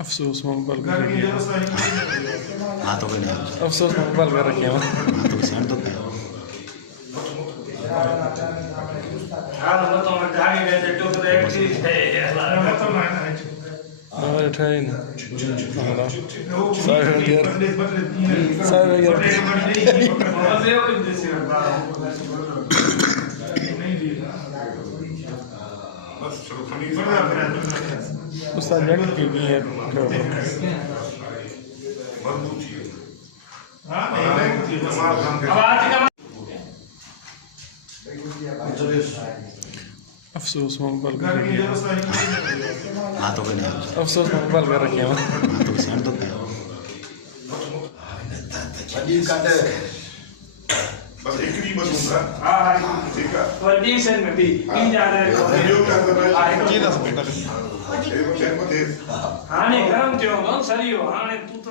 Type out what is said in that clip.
अफसोस मोबाइल कर हाँ तो नहीं अफसोस मोबाइल कर रखे हैं हाँ तो सेंड तो कर उठाए ना सारे उस्ताद जट की भी है अफसोस मोबाइल कर हाँ तो नहीं अफसोस मोबाइल कर रखे हैं हाँ तो सेंड तो कर बस एक ही बसूंगा ठीक है कंडीशन में भी तीन ज्यादा है ये दस बेटा हाँ नहीं गरम क्यों सही हो हाँ तू तो